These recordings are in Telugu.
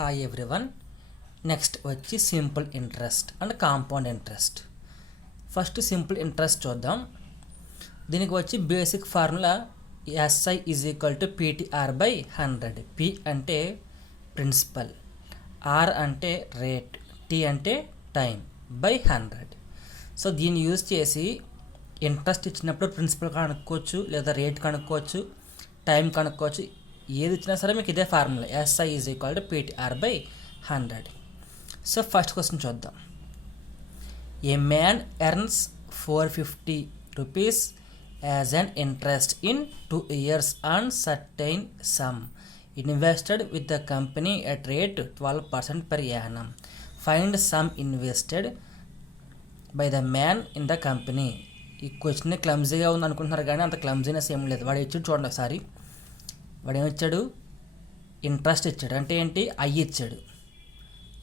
Hi everyone. నెక్స్ట్ వచ్చి simple interest and compound interest. First simple interest చూద్దాం. దీనికి వచ్చి basic formula SI is equal to PTR by 100. P అంటే ప్రిన్సిపల్, ఆర్ అంటే రేట్, టీ అంటే టైం బై 100. సో దీన్ని యూజ్ చేసి ఇంట్రెస్ట్ ఇచ్చినప్పుడు ప్రిన్సిపల్ కనుక్కోవచ్చు, లేదా రేట్ కనుక్కోవచ్చు, టైం కనుక్కోవచ్చు. ఏది ఇచ్చినా సరే మీకు ఇదే formula SI is equal to PTR by 100. So first question చూద్దాం. A man earns 450 rupees as an interest in 2 years on certain sum invested with the company at rate 12% per annum. Find sum invested by the man in the company. ఈ క్వశ్చన్ క్లమ్జీగా ఉంది అనుకుంటున్నారు, కానీ అంత క్లమ్జీనెస్ ఏం లేదు. వాడు ఇచ్చాడు చూడండి ఒకసారి. వాడు ఏమిచ్చాడు? ఇంట్రెస్ట్ ఇచ్చాడు. అంటే ఏంటి? ఐ ఇచ్చాడు.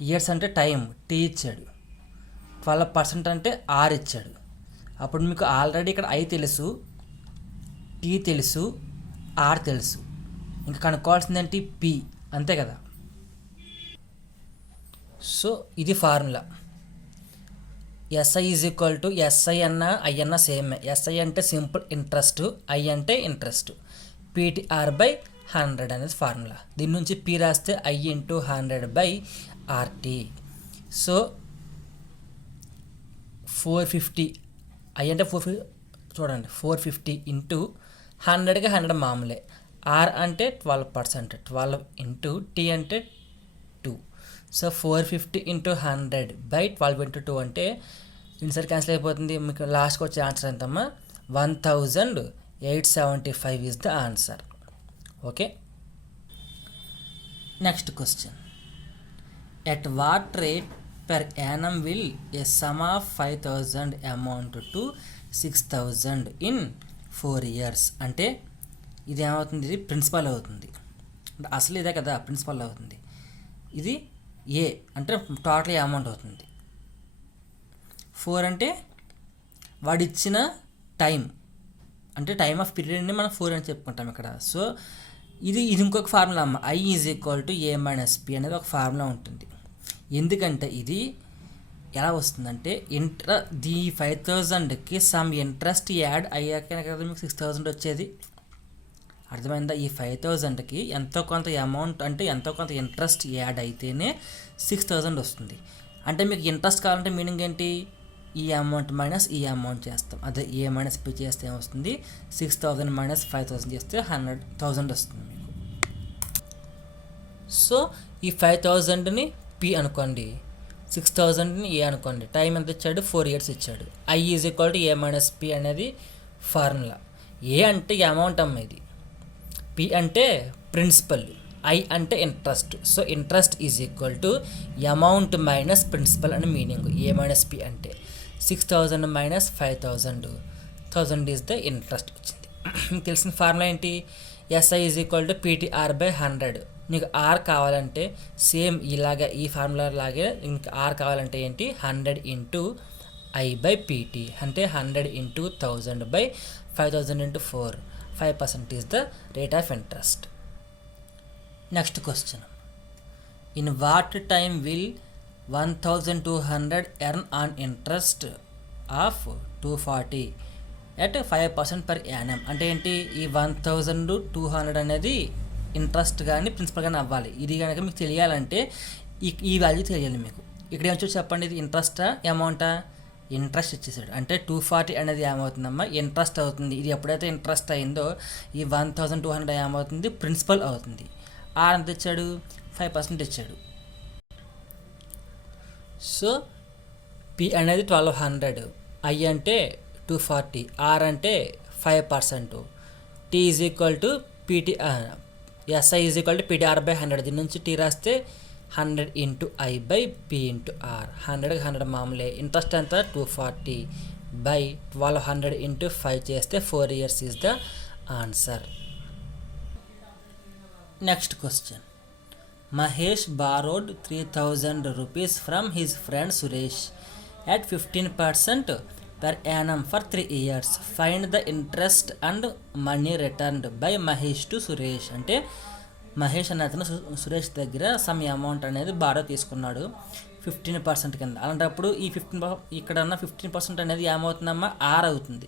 ఇయర్స్ అంటే టైం, టీ ఇచ్చాడు. 12% అంటే ఆర్ ఇచ్చాడు. అప్పుడు మీకు ఆల్రెడీ ఇక్కడ ఐ తెలుసు, టీ తెలుసు, ఆర్ తెలుసు. ఇంకా కనుక్కోవాల్సింది ఏంటి? పి. అంతే కదా. సో ఇది formula. SI is equal to SI అన్న ఐ అన్న సేమే. ఎస్ఐ అంటే సింపుల్ ఇంట్రెస్ట్, ఐ అంటే ఇంట్రెస్ట్. పీటీఆర్ బై 100 అనేది ఫార్ములా. దీని నుంచి పి రాస్తే I into 100 by RT. So 450, I అంటే 450 చూడండి, 450 ఇంటూ 100కి 100 మామూలే. ఆర్ అంటే 12%, 12 ఇంటూ టీ అంటే 2. సో 450 ఇంటూ 100 బై 12 ఇంటూ 2 అంటే ఇన్సర్ క్యాన్సిల్ అయిపోతుంది. మీకు లాస్ట్కి వచ్చే ఆన్సర్ ఎంతమ్మా? 1875 is the answer. Okay. Next question. At what rate per annum will a sum of 5000 amount to 6000 in 4 years? అంటే ఇది ఏమవుతుంది? ఇది ప్రిన్సిపల్ అవుతుంది. అసలు ఇదే కదా, ప్రిన్సిపల్ అవుతుంది. ఇది ఏ అంటే టోటల్ అమౌంట్ అవుతుంది. 4 అంటే వాడిచ్చిన టైం, అంటే టైమ్ ఆఫ్ పీరియడ్ని మనం 4 అని చెప్పుకుంటాం ఇక్కడ. సో ఇది ఇంకొక ఫార్ములా అమ్మ. I is equal to A minus P అనేది ఒక ఫార్ములా ఉంటుంది. ఎందుకంటే ఇది ఎలా వస్తుందంటే ది 5000కి సమ్ ఇంట్రెస్ట్ యాడ్ అయ్యాకనే కదా మీకు 6000 వచ్చేది. అర్థమైందా? ఈ 5000కి ఎంతో కొంత అమౌంట్, అంటే ఎంతో కొంత ఇంట్రెస్ట్ యాడ్ అయితేనే 6000 వస్తుంది. అంటే మీకు ఇంట్రెస్ట్ కావాలంటే మీనింగ్ ఏంటి? ఈ అమౌంట్ మైనస్ ఈ అమౌంట్ చేస్తాం. అదే ఏ మైనస్ పి చేస్తే ఏమొస్తుంది? 6000 మైనస్ 5000 చేస్తే 1000 వస్తుంది మీకు. సో ఈ 5000ని పి అనుకోండి, 6000ని ఏ అనుకోండి. టైం ఎంత ఇచ్చాడు? 4 years ఇచ్చాడు. I is equal to A minus P అనేది ఫార్ములా. ఏ అంటే అమౌంట్ అమ్మ, ఇది. పి అంటే ప్రిన్సిపల్, ఐ అంటే interest. So interest is equal to amount minus principal అని మీనింగ్. ఏ మైనస్ పి అంటే 6000 మైనస్ 5000, 1000 ఈజ్ ద ఇంట్రెస్ట్ వచ్చింది. మీకు తెలిసిన ఫార్ములా ఏంటి? SI is equal to PTR by 100. నీకు ఆర్ కావాలంటే సేమ్ ఇలాగే ఈ ఫార్ములా లాగే ఇంకా ఆర్ కావాలంటే ఏంటి? 100 ఇంటూ ఐ బై పీటీ. అంటే 100 into 1000 by 5000 into 4. 5% is the rate of interest. Next question. In what time will 1200 earn on interest of 240 at 5% per annum? అంటే ఏంటి? ఈ 1200 అనేది ఇంట్రెస్ట్ కానీ ప్రిన్సిపల్ కానీ అవ్వాలి. ఇది కనుక మీకు తెలియాలంటే ఈ వాల్యూ తెలియాలి మీకు. ఇక్కడ ఏమొచ్చో చెప్పండి. ఇది ఇంట్రెస్టా అమౌంటా? ఇంట్రెస్ట్ ఇచ్చేసాడు. అంటే 240 అనేది ఏమవుతుందమ్మా? ఇంట్రెస్ట్ అవుతుంది. ఇది ఎప్పుడైతే ఇంట్రెస్ట్ అయిందో ఈ 1200 ఏమవుతుంది? ప్రిన్సిపల్ అవుతుంది. ఆర్ ఎంత ఇచ్చాడు? 5% ఇచ్చాడు. సో పి అనేది 1200, ఐ అంటే 240, ఆర్ అంటే 5%, T is equal to PT, SI is equal to PTR by 100. దీని నుంచి టీ రాస్తే 100 into I by P into R. 100కి 100 మామూలే. ఇంట్రెస్ట్ ఎంత? 240 బై 1200 ఇంటూ 5 చేస్తే 4 years is the answer. Next question. Mahesh borrowed 3000 rupees from his friend Suresh at 15% per annum for 3 years. Find the interest and money returned by Mahesh to Suresh. అంటే మహేష్ అనే అతను సురేష్ దగ్గర సమ్ అమౌంట్ అనేది బారో తీసుకున్నాడు 15% కింద. అలాంటప్పుడు ఈ 15 ఇక్కడ ఉన్న 15% అనేది ఏమవుతుందమ్మా ఆర్ అవుతుంది.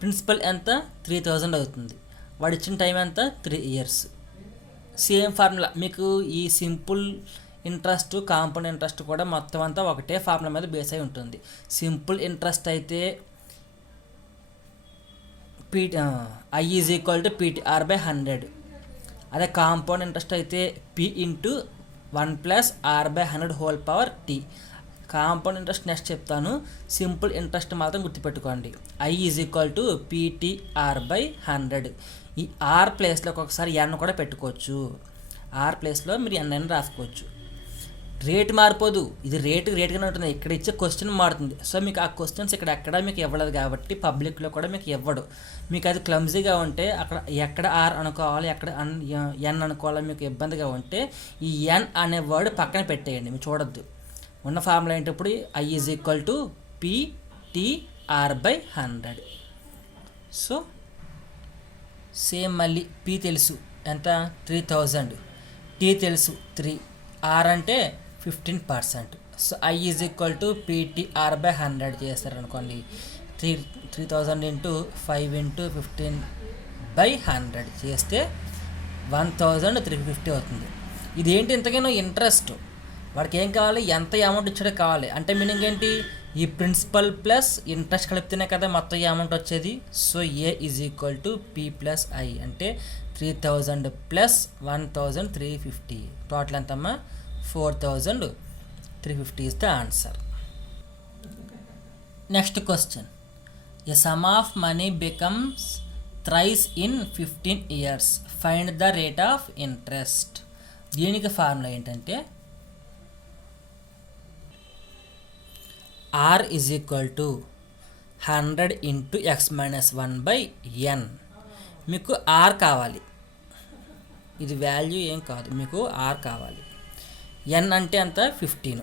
ప్రిన్సిపల్ ఎంత 3000 అవుతుంది. వాడు ఇచ్చిన టైం ఎంత 3 ఇయర్స్. సేమ్ ఫార్ములా మీకు ఈ సింపుల్ ఇంట్రెస్ట్ కాంపౌండ్ ఇంట్రెస్ట్ కూడా మొత్తం అంతా ఒకటే ఫార్ములా మీద బేస్ అయి ఉంటుంది. సింపుల్ ఇంట్రెస్ట్ అయితే I is equal to PTR/100. అదే కాంపౌండ్ ఇంట్రెస్ట్ అయితే P into 1+R/100 compound interest next చెప్తాను. సింపుల్ ఇంట్రెస్ట్ మాత్రం గుర్తుపెట్టుకోండి. I is equal to PTR/100. ఈ ఆర్ ప్లేస్లో ఒకసారి ఎన్ కూడా పెట్టుకోవచ్చు. ఆర్ ప్లేస్లో మీరు ఎన్ రాసుకోవచ్చు. రేట్ మారిపోదు, ఇది రేట్గానే ఉంటుంది. ఇక్కడ ఇచ్చే క్వశ్చన్ మారుతుంది. సో మీకు ఆ క్వశ్చన్స్ ఇక్కడ ఎక్కడ మీకు ఇవ్వలేదు కాబట్టి పబ్లిక్లో కూడా మీకు ఇవ్వడు. మీకు అది క్లమ్జీగా ఉంటే అక్కడ ఎక్కడ ఆర్ అనుకోవాలి, ఎక్కడ ఎన్ అనుకోవాలి మీకు ఇబ్బందిగా ఉంటే ఈ ఎన్ అనే వర్డ్ పక్కన పెట్టేయండి, మీరు చూడొద్దు. ఉన్న ఫార్ములా ఏంటప్పుడు I is equal to PTR/100. So same మళ్ళీ P తెలుసు ఎంత 3000, T తెలుసు 3, R అంటే 15%. So I is equal to PTR/100 చేస్తారనుకోండి. 3000 into 5 into 15/100 చేస్తే 1350 అవుతుంది. ఇదేంటి ఇంతకైనా ఇంట్రెస్ట్. వాడికి ఏం కావాలి, ఎంత అమౌంట్ ఇచ్చాడో కావాలి. అంటే మీనింగ్ ఏంటి, ఈ ప్రిన్సిపల్ ప్లస్ ఇంట్రెస్ట్ కలిపితేనే కదా మొత్తం ఈ అమౌంట్ వచ్చేది. So A is equal to P+I అంటే 3000 ప్లస్ 1350. టోటల్ ఎంతమ్మా 4350 is the answer. Next question. A sum of money becomes thrice in 15 years. Find the rate of interest. దీనికి ఫార్ములా ఏంటంటే R is equal to 100 into x minus 1/n. మీకు R కావాలి, ఇది వాల్యూ ఏం కాదు, మీకు R కావాలి. n అంటే అంత 15,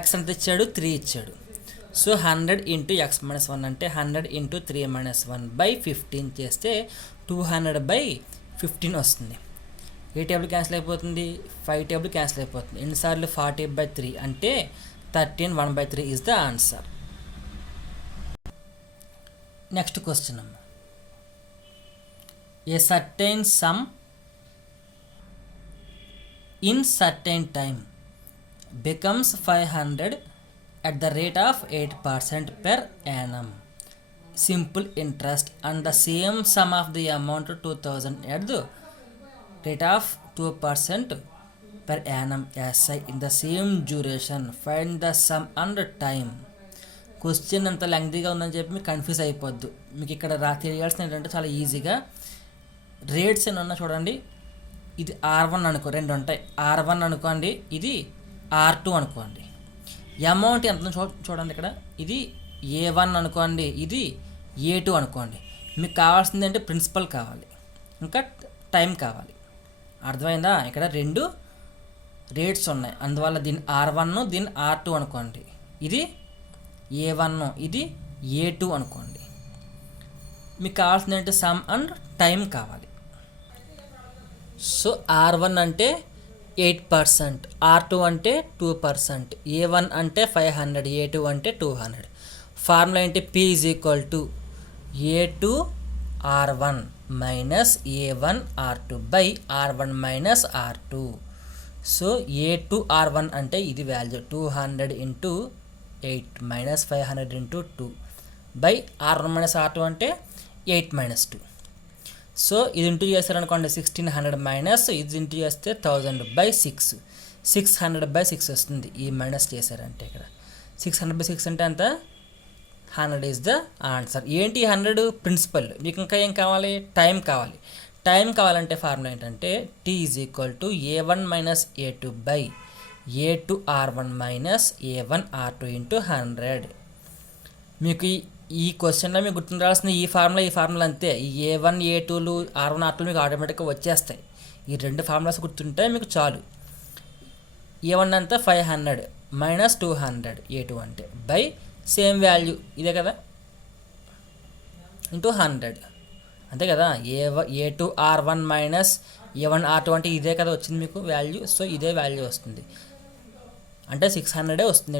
x అంత ఇచ్చాడు 3 ఇచ్చాడు. సో 100 ఇంటూ x minus 1 అంటే 100 ఇంటూ 3 minus 1/15 చేస్తే 200/15 వస్తుంది. ఏ టేబుల్ క్యాన్సిల్ అయిపోతుంది, 5 టేబుల్ క్యాన్సిల్ అయిపోతుంది. ఎన్నిసార్లు 40/3 అంటే 13 1/3 is the answer. Next question. A certain sum in certain time becomes 500 at the rate of 8% per annum. Simple interest and the same sum of the amount 2000 at the rate of 2% per annum SI in the same duration. Find the sum and time. Question అంత లెంగ్తీగా ఉందని చెప్పి మీకు కన్ఫ్యూజ్ అయిపోద్దు. మీకు ఇక్కడ తెలియాల్సిన ఏంటంటే చాలా ఈజీగా రేట్స్ ఏమన్నా చూడండి. ఇది R1 అనుకో, 2 ఉంటాయి. R1 అనుకోండి, ఇది R2 అనుకోండి. అమౌంట్ ఎంత చూడండి ఇక్కడ, ఇది A1 అనుకోండి, ఇది A2 అనుకోండి. మీకు కావాల్సింది అంటే ప్రిన్సిపల్ కావాలి, ఇంకా టైం కావాలి. అర్థమైందా? ఇక్కడ 2 రేట్స్ ఉన్నాయి, అందువల్ల దీని R1 దీని R2 అనుకోండి. ఇది A1 ఇది A2 అనుకోండి. మీకు కావాల్సింది అంటే సమ్ అండ్ టైం కావాలి. సో R1 అంటే 8%, R2 అంటే 2%, A1 అంటే 500, A2 అంటే 200. ఫార్ములా ఏంటి, P is equal to A2R1 minus A1R2 by R1 minus R2. So A2R1 అంటే ఇది value 200 into 8 minus 500 into 2 by R1 minus R2 అంటే 8 మైనస్ 2. సో ఇది ఇంటూ చేస్తారనుకోండి 1600 మైనస్ ఇది ఇంటూ చేస్తే 1000/6, 600/6 వస్తుంది. ఈ మైనస్ చేశారంటే ఇక్కడ 600/6 అంటే అంత 100 ఈజ్ ద ఆన్సర్. ఏంటి 100 ప్రిన్సిపల్. మీకు ఇంకా ఏం కావాలి, టైం కావాలి. టైం కావాలంటే ఫార్ములా ఏంటంటే T is equal to A1 minus A2 by A2R1 minus A1R2 into 100. మీకు ఈ క్వశ్చన్లో మీకు గుర్తుండాల్సిన ఈ ఫార్ములా అంతే. ఈ A1 A2లు R1 R2 మీకు ఆటోమేటిక్గా వచ్చేస్తాయి. ఈ 2 ఫార్ములాస్ గుర్తుంటే మీకు చాలు. A1 అంతా 500 మైనస్ 200 A2 అంటే బై సేమ్ వాల్యూ ఇదే కదా ఇంటూ 100 అంతే కదా. A2R1 మైనస్ A1R2 అంటే ఇదే కదా వచ్చింది మీకు వాల్యూ. సో ఇదే వాల్యూ వస్తుంది, అంటే 600 వస్తుంది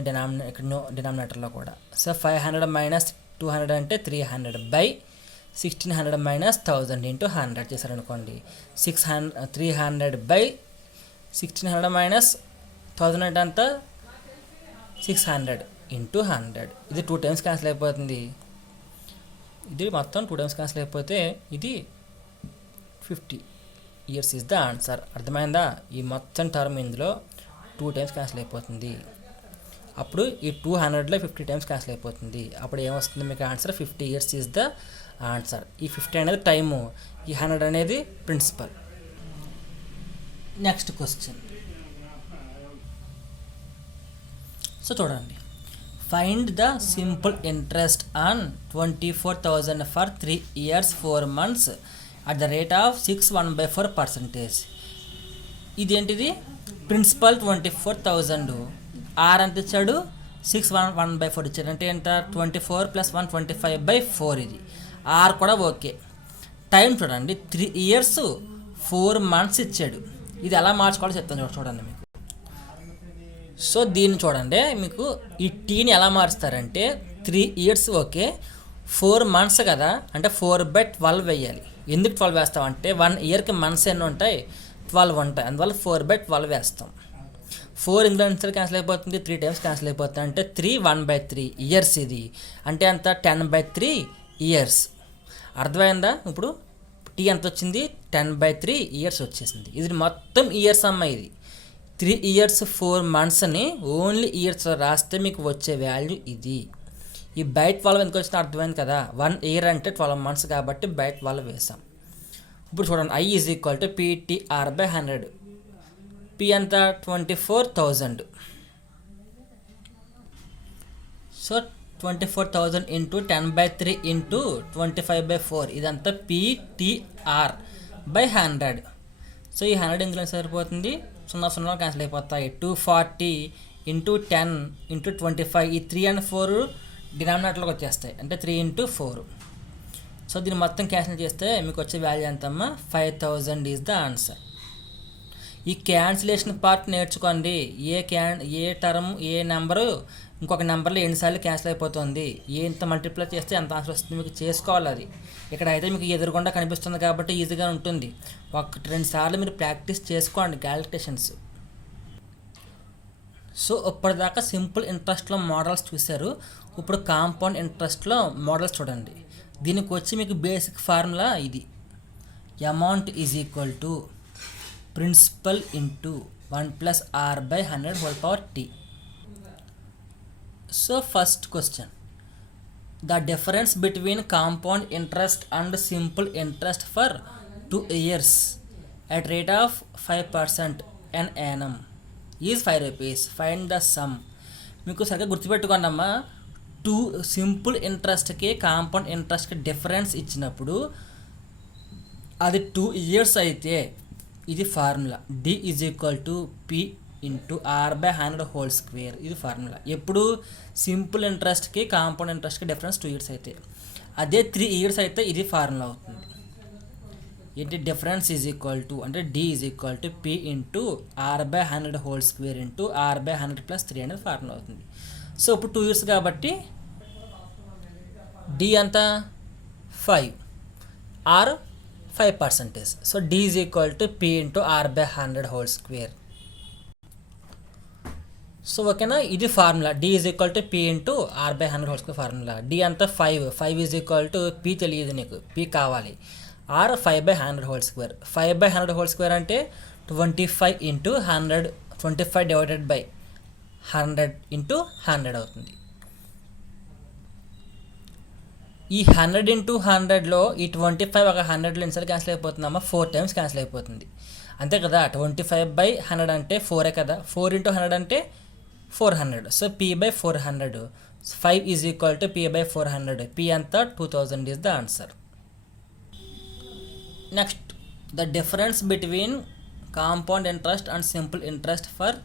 డినామినేటర్లో కూడా. సో 500 మైనస్ 200 అంటే 300 బై 1600 మైనస్ 1000 ఇంటూ 100 చేశారనుకోండి. 300 బై 1600 మైనస్ 1000 అంటే అంతా 600 ఇంటూ 100. ఇది 2 టైమ్స్ క్యాన్సిల్ అయిపోతుంది. ఇది మొత్తం 2 టైమ్స్ క్యాన్సిల్ అయిపోతే ఇది 50 ఇయర్స్ ఈజ్ ద ఆన్సర్. అర్థమైందా? ఈ మొత్తం టర్మ్ ఇందులో 2 టైమ్స్ క్యాన్సిల్ అయిపోతుంది. అప్పుడు ఈ 200లో 50 టైమ్స్ క్యాన్సిల్ అయిపోతుంది. అప్పుడు ఏమొస్తుంది మీకు answer? 50 years is the answer. ఈ 50 అనేది టైము, ఈ 100 అనేది ప్రిన్సిపల్. Next question. సో చూడండి, find the simple interest on 24,000 for 3 years 4 months at the rate of 6.1/4%. ఇదేంటిది? ప్రిన్సిపల్ 24,000, ఆర్ ఎంత ఇచ్చాడు? 6.1/4 ఇచ్చాడు. అంటే ఎంత? 24 + 1 25/4. ఇది ఆర్ కూడా ఓకే. టైం చూడండి, 3 years 4 months ఇచ్చాడు. ఇది ఎలా మార్చుకోవాలో చెప్తాను చూడండి మీకు. సో దీన్ని చూడండి, మీకు ఈ టీని ఎలా మారుస్తారంటే 3 years ఓకే, 4 months కదా, అంటే 4/12 వేయాలి. ఎందుకు 12 వేస్తామంటే 1 yearకి మంత్స్ ఎన్ని ఉంటాయి? 12 ఉంటాయి. అందువల్ల 4/12 వేస్తాం. 4 ఇందులో క్యాన్సిల్ అయిపోతుంది, 3 టైమ్స్ క్యాన్సిల్ అయిపోతుంది. అంటే 3 1/3 ఇయర్స్. ఇది అంటే అంత 10/3 ఇయర్స్. అర్థమైందా? ఇప్పుడు టీ ఎంత వచ్చింది? 10/3 ఇయర్స్ వచ్చేసింది. ఇది మొత్తం ఇయర్స్ అమ్మ. ఇది 3 years 4 monthsని ఓన్లీ ఇయర్స్లో రాస్తే మీకు వచ్చే వాల్యూ ఇది. ఈ బై 12 ఎందుకు వచ్చినా అర్థమైంది కదా. 1 year అంటే 12 months కాబట్టి బై 12 వేసాం. ఇప్పుడు చూడండి, I is equal to PTR/100. P ఎంత? 24,000. సో 24,000 ఇంటూ 10/3 ఇంటూ 25/4 ఇదంతా PTR/100. సో ఈ 100 ఇందులో సరిపోతుంది, 0 క్యాన్సిల్ అయిపోతాయి. 240 ఇంటూ 10 ఇంటూ 25, ఈ 3 and 4 డినామినేటర్లోకి వచ్చేస్తాయి. అంటే 3 into 4. సో దీన్ని మొత్తం క్యాన్సిల్ చేస్తే మీకు వచ్చే వాల్యూ ఎంతమ్మా? 5,000 ఈజ్ ద ఆన్సర్. ఈ క్యాన్సిలేషన్ పార్ట్ నేర్చుకోండి. ఏ టర్మ్ ఏ నెంబరు ఇంకొక నెంబర్లో ఎన్నిసార్లు క్యాన్సిల్ అయిపోతుంది, ఎంత మల్టిప్లై చేస్తే ఎంత ఆన్సర్ వస్తుంది మీకు చేసుకోవాలి. అది ఇక్కడ అయితే మీకు ఎదురుగుండా కనిపిస్తుంది కాబట్టి ఈజీగా ఉంటుంది. 1-2 సార్లు మీరు ప్రాక్టీస్ చేసుకోండి క్యాలిక్యులేషన్స్. సో ఇప్పటిదాకా సింపుల్ ఇంట్రెస్ట్లో మోడల్స్ చూశారు. ఇప్పుడు కాంపౌండ్ ఇంట్రెస్ట్లో మోడల్స్ చూడండి. దీనికి వచ్చి మీకు బేసిక్ ఫార్ములా ఇది. Amount is equal to principal into 1 + R/100 so first question, the difference between compound interest and simple interest for 2 years at rate of 5% an annum is 5 rupees. Find the sum. మీకు సరిగ్గా గుర్తుపెట్టుకోండి అమ్మా, సింపుల్ ఇంట్రెస్ట్కి కాంపౌండ్ ఇంట్రెస్ట్కి డిఫరెన్స్ ఇచ్చినప్పుడు అది 2 years అయితే ఇది formula D is equal to P into R/100 ఇది ఫార్ములా. ఎప్పుడు సింపుల్ ఇంట్రెస్ట్కి కాంపౌండ్ ఇంట్రెస్ట్కి డిఫరెన్స్ 2 years అయితే. అదే 3 years అయితే ఇది ఫార్ములా అవుతుంది. ఏంటి? డిఫరెన్స్ ఈజ్ ఈక్వల్ టు అంటే D is equal to P into R/100 into R/100 + 3 అనేది ఫార్ములా అవుతుంది. సో ఇప్పుడు 2 years కాబట్టి D అంతా 5, R 5%. So D is equal to P into R/100. So ఓకేనా, ఇది formula. D is equal to P into R/100 formula. D అంతా 5 ఈజ్ ఈక్వల్ టు P తెలియదు నీకు, P కావాలి. R 5/100. 5/100 అంటే 25 ఇంటూ 100, 25 డివైడెడ్ బై 100 ఇంటూ 100 అవుతుంది. ఈ 100 ఇంటూ 100లో ఈ 25 ఒక 100లో ఎన్నిసార్లు క్యాన్సిల్ అయిపోతుందమ్మా? 4 టైమ్స్ క్యాన్సిల్ అయిపోతుంది. అంతే కదా. 25/100 అంటే 4 కదా. 4 ఇంటూ 100 అంటే 400. So P/400. 5 is equal to P/400. P అంతా 2000 is the answer. Next, the difference between compound interest and simple interest for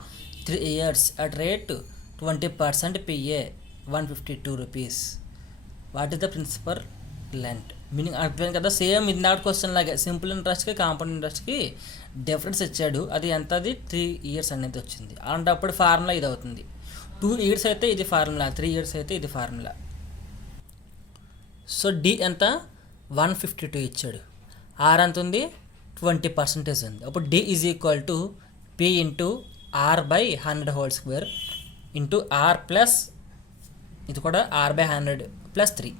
3 years at rate 20% PA 152 rupees. What is the principal length? Meaning అర్థమైంది కదా. సేమ్ ఇందాక క్వశ్చన్ లాగే సింపుల్ ఇంట్రెస్ట్కి కాంపౌండ్ ఇంట్రెస్ట్కి డిఫరెన్స్ ఇచ్చాడు. అది ఎంత, అది 3 years అనేది వచ్చింది. అలాంటప్పుడు ఫార్ములా ఇది అవుతుంది. 2 years అయితే ఇది ఫార్ములా, 3 years అయితే ఇది ఫార్ములా. సో డి ఎంత 152 ఇచ్చాడు. ఆర్ ఎంత ఉంది 20% ఉంది. అప్పుడు D is equal to P into R by 100 whole square into R plus ఇది కూడా R by 100 plus 3.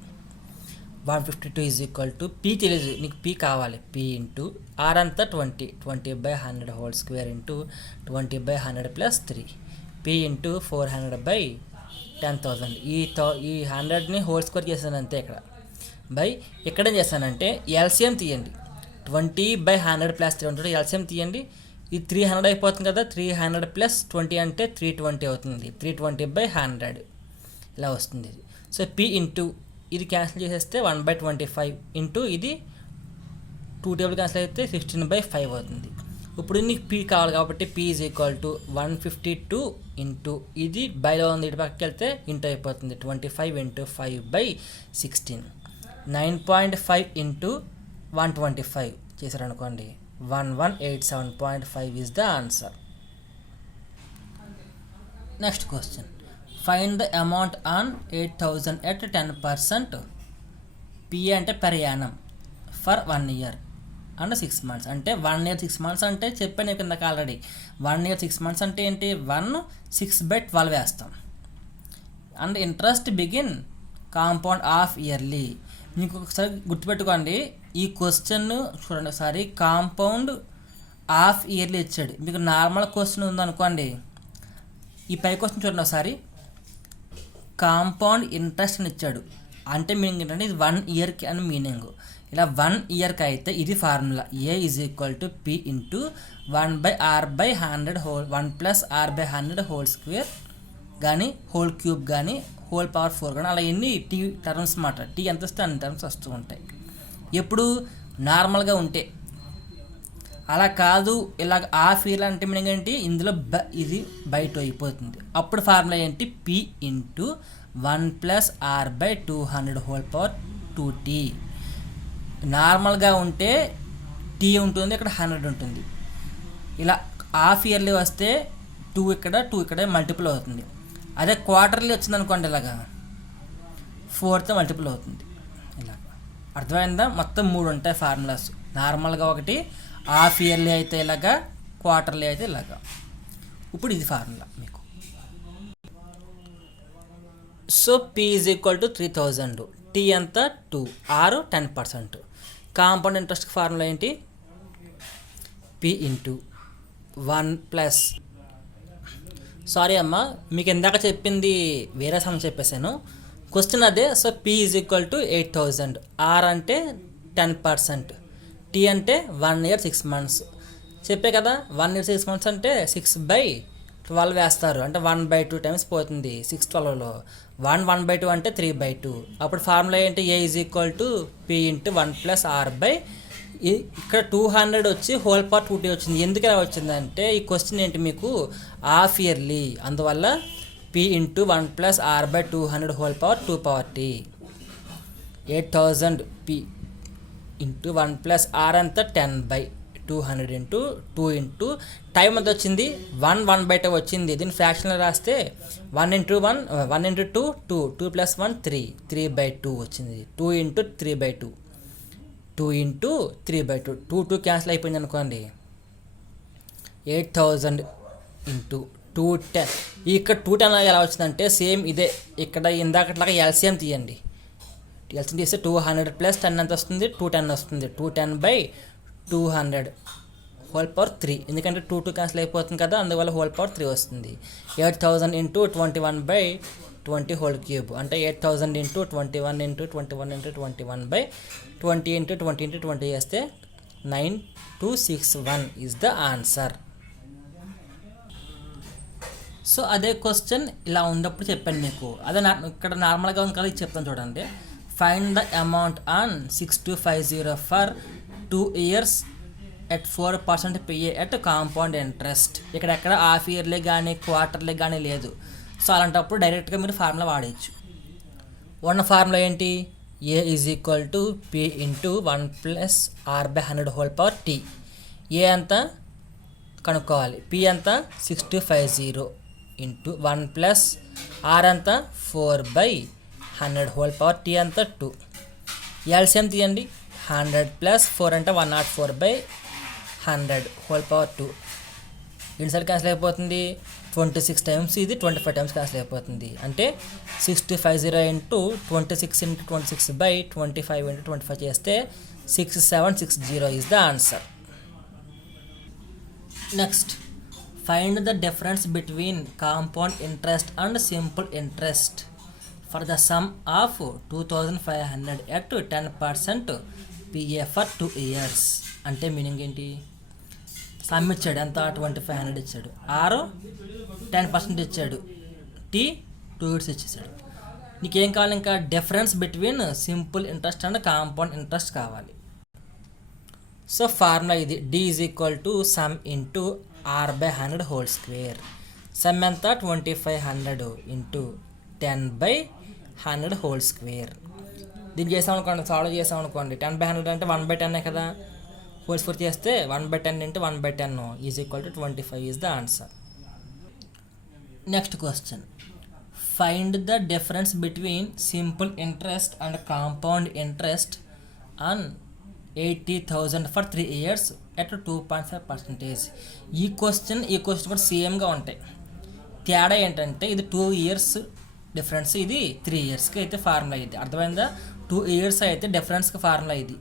152 is equal to P తెలియదు నీకు, పీ కావాలి. పీ ఇంటూ ఆర్ అంతా 20 by 100 whole square into 20 by 100 plus 3. P into 400 by 10,000. ఈ 100ని హోల్ స్క్వేర్ చేశాను అంతే. ఇక్కడ ఏం చేశానంటే ఎల్సిఎం తీయండి. 20 బై 100 ప్లస్ 3 ఉంటుంది. ఎల్సిఎం తీయండి. ఇది 300 అయిపోతుంది కదా. 300 ప్లస్ 20 అంటే 320 అవుతుంది. 320 బై 100 ఇలా వస్తుంది. సో పీ ఇంటూ ఇది క్యాన్సిల్ చేసేస్తే 1/25 ఇంటూ ఇది 2 టేబుల్ క్యాన్సిల్ అయితే 16 బై 5 అవుతుంది. ఇప్పుడు నీకు పీ కావాలి కాబట్టి P is equal to 152 into ఇది బైలో ఉంది, ఇటు పక్కకి వెళ్తే ఇంటూ అయిపోతుంది. 25 ఇంటూ 5 బై 16. 9.5 ఇంటూ 125 చేశారనుకోండి 1187.5 is the answer. Next question, find the amount on 8,000 at 10%. PA అంటే per annum for 1 year and 6 months. అంటే 1 year 6 months అంటే చెప్పాను కిందకి ఆల్రెడీ. 1 year 6 months అంటే ఏంటి, 6/12 వేస్తాం. And interest begin compound of yearly. మీకు ఒకసారి గుర్తుపెట్టుకోండి, ఈ క్వశ్చన్ చూడండి ఒకసారి. కాంపౌండ్ ఆఫ్ ఇయర్లీ ఇచ్చాడు. మీకు నార్మల్ క్వశ్చన్ ఉందనుకోండి, ఈ పై క్వశ్చన్ చూడండి ఒకసారి. కాంపౌండ్ ఇంట్రెస్ట్ అని ఇచ్చాడు అంటే మీనింగ్ ఏంటంటే ఇది 1 yearకి అని మీనింగ్. ఇలా 1 yearకి అయితే ఇది formula A is equal to P into 1/r/100 whole 1+r/100 whole square కానీ హోల్ క్యూబ్ కానీ హోల్ పవర్ 4 కానీ అలా ఎన్ని టీ టర్మ్స్ మాట. టీ ఎంత వస్తే అన్ని టర్మ్స్ వస్తూ ఉంటాయి ఎప్పుడు నార్మల్గా ఉంటే. అలా కాదు ఇలా హాఫ్ ఇయర్ అంటే మీనింగ్ ఏంటి, ఇందులో ఇది బయట అయిపోతుంది. అప్పుడు ఫార్ములా ఏంటి, P into 1+r/200 whole power 2t. నార్మల్గా ఉంటే టీ ఉంటుంది, ఇక్కడ 100 ఉంటుంది. ఇలా హాఫ్ ఇయర్లీ వస్తే 2 ఇక్కడ మల్టిపుల్ అవుతుంది. అదే క్వార్టర్లీ వచ్చింది అనుకోండి ఇలాగా 4తో మల్టిపుల్ అవుతుంది. ఇలా అర్థమైందా. మొత్తం 3 ఉంటాయి ఫార్ములాస్. నార్మల్గా ఒకటి, హాఫ్ ఇయర్లీ అయితే ఇలాగా, క్వార్టర్లీ అయితే ఇలాగా. ఇప్పుడు ఇది ఫార్ములా మీకు. So P is equal to 3,000. T అంతా 2, ఆరు 10%. కాంపౌండ్ ఇంట్రెస్ట్ ఫార్ములా ఏంటి, పి ఇంటూ 1+. సారీ అమ్మ, మీకు ఇందాక చెప్పింది వేరే సమయం చెప్పేశాను, క్వశ్చన్ అదే. So P is equal to 8,000. R అంటే 10%. టీ అంటే 1 year 6 months. చెప్పే కదా 1 year 6 months అంటే 6/12 వేస్తారు. అంటే 1/2 టైమ్స్ పోతుంది 6/12లో. 1/2 అంటే 3/2. అప్పుడు ఫార్ములా ఏంటి, A is equal to P into 1+r/. ఇక్కడ 200 వచ్చి హోల్ పవర్ 2t వచ్చింది. ఎందుకు ఎలా వచ్చిందంటే ఈ క్వశ్చన్ ఏంటి మీకు హాఫ్ ఇయర్లీ, అందువల్ల P into 1+r/200 whole power 2t. 8,000 P into 1+r అంతా 10/200 ఇంటూ 2 ఇంటూ టైం ఎంత వచ్చింది 1/2 వచ్చింది. దీన్ని ఫ్రాక్షన్లో రాస్తే 1 ఇంటూ 2 2 + 1 3 3/2 వచ్చింది. 2 ఇంటూ 3/2 2 ఇంటూ 3/2 2 క్యాన్సిల్ అయిపోయింది అనుకోండి. 8,000 ఇంటూ 210. ఇక్కడ 210 ఎలా వచ్చిందంటే సేమ్ ఇదే ఇక్కడ ఇందాకట్లాగా ఎల్సిఎం తీయండి. ఎల్సిఎం తీస్తే 200 + 10 ఎంత వస్తుంది, 210 వస్తుంది. 210/200 హోల్ పవర్ 3. ఎందుకంటే 2 క్యాన్సిల్ అయిపోతుంది కదా, అందువల్ల హోల్ పవర్ 3 వస్తుంది. 8,000 ఇంటూ 21/20 హోల్ క్యూబ్ అంటే 8,000 into 21 into 21 into 21/20 into 20 into 20 చేస్తే 9261 ఈజ్ ద ఆన్సర్. సో అదే క్వశ్చన్ ఇలా ఉన్నప్పుడు చెప్పాను మీకు. అదే ఇక్కడ నార్మల్గా ఉంది కదా, ఇది చెప్తాను చూడండి. Find the amount on 6250 for 2 years at 4% PA at compound interest. ఇక్కడ ఎక్కడ హాఫ్ ఇయర్లీ కానీ క్వార్టర్లీ కానీ లేదు. సో అలాంటప్పుడు డైరెక్ట్గా మీరు ఫార్ములా వాడేయచ్చు. ఉన్న ఫార్ములా ఏంటి, A is equal to P into 1 plus R by 100 whole power T. A అంతా కనుక్కోవాలి. పి అంతా 6250 ఇంటూ 1 ప్లస్ ఆర్ అంతా 4 బై 100 హోల్ పవర్ టీ అంతా 2. ఎల్సిఎం తీయండి. 100 ప్లస్ 4 అంటే 104 బై 100 హోల్ పవర్ 2. ఎన్నిసార్లు క్యాన్సిల్ అయిపోతుంది? 26 టైమ్స్, ఇది 25 టైమ్స్ క్యాన్సిల్ అయిపోతుంది. అంటే 6250 ఇంటూ 26 ఇంటూ 26 బై 25 ఇంటూ 25 చేస్తే 6760 is the answer. Next, find the difference between compound interest and simple interest for the sum of 2500 at 10% PA for 2 years. అంటే మీనింగ్ ఏంటి? సమ్ ఇచ్చాడు, ఎంత 2500 ఇచ్చాడు, ఆరు 10% ఇచ్చాడు, టీ 2 years ఇచ్చేసాడు. నీకేం కావాలి? ఇంకా difference between simple interest and compound interest కావాలి. సో ఫార్ములా ఇది, D is equal to sum into R by 100 whole square. Sum ఎంత? 2500 ఇంటూ 10 బై 100 హోల్ స్క్వేర్. దీన్ని చేసామనుకోండి, సాల్వ్ చేసామనుకోండి, 10 బై 100 అంటే 1 బై 10 కదా. హోల్ స్క్వేర్ చేస్తే 1 by 10 into 1 by 10 is equal to 25 is the answer. Next question, find the difference between simple interest and compound interest on 80,000 for 3 years at 2.5%. ఈ క్వశ్చన్ కూడా సేమ్గా ఉంటాయి. తేడా ఏంటంటే ఇది 2 years డిఫరెన్స్, ఇది 3 yearsకి అయితే ఫార్ములా ఇది. అర్థమైందా? 2 years అయితే డిఫరెన్స్కి ఫార్ములా ఇది,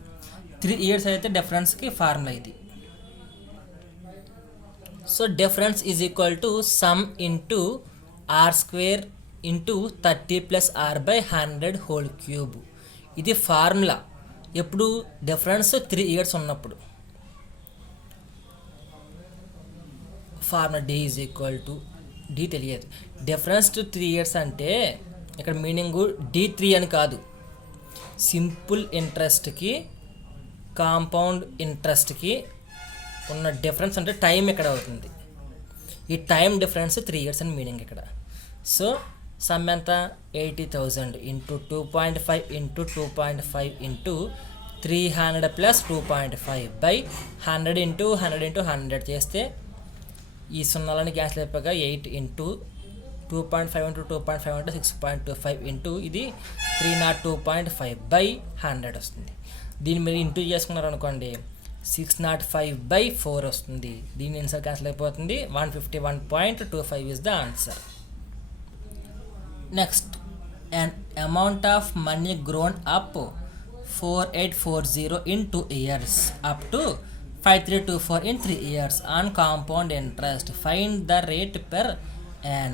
3 years అయితే డిఫరెన్స్కి ఫార్ములా ఇది. So difference is equal to sum into R square into 30 plus R by 100 whole cube. ఇది ఫార్ములా ఎప్పుడు? డిఫరెన్స్ 3 years ఉన్నప్పుడు. Formula D is equal to, D తెలియదు, డిఫరెన్స్ టు 3 years అంటే ఇక్కడ మీనింగ్ D3 అని కాదు. సింపుల్ ఇంట్రెస్ట్కి కాంపౌండ్ ఇంట్రెస్ట్కి ఉన్న డిఫరెన్స్ అంటే టైం ఇక్కడ అవుతుంది. ఈ టైం డిఫరెన్స్ 3 years అని మీనింగ్ ఇక్కడ. సో సమ్ ఎంత? 80,000 into 2.5 into 2.5 into 300 plus 2.5 by 100 into 100 into 100 చేస్తే ఈ సున్నాలని క్యాన్సిల్ అయిపోయాక 8 ఇంటూ 2.5 ఇంటూ 2.5 అంటే 6.25 ఇంటూ ఇది 302.5 బై 100 వస్తుంది. దీన్ని మీరు ఇంటూ చేసుకున్నారనుకోండి 605 బై 4 వస్తుంది. దీని ఆన్సర్ క్యాన్సిల్ అయిపోతుంది. 151.25 is the answer. Next, an amount of money grown up 4840 in 2 years up to 5324 in 3 years on compound interest. Find the rate per annum.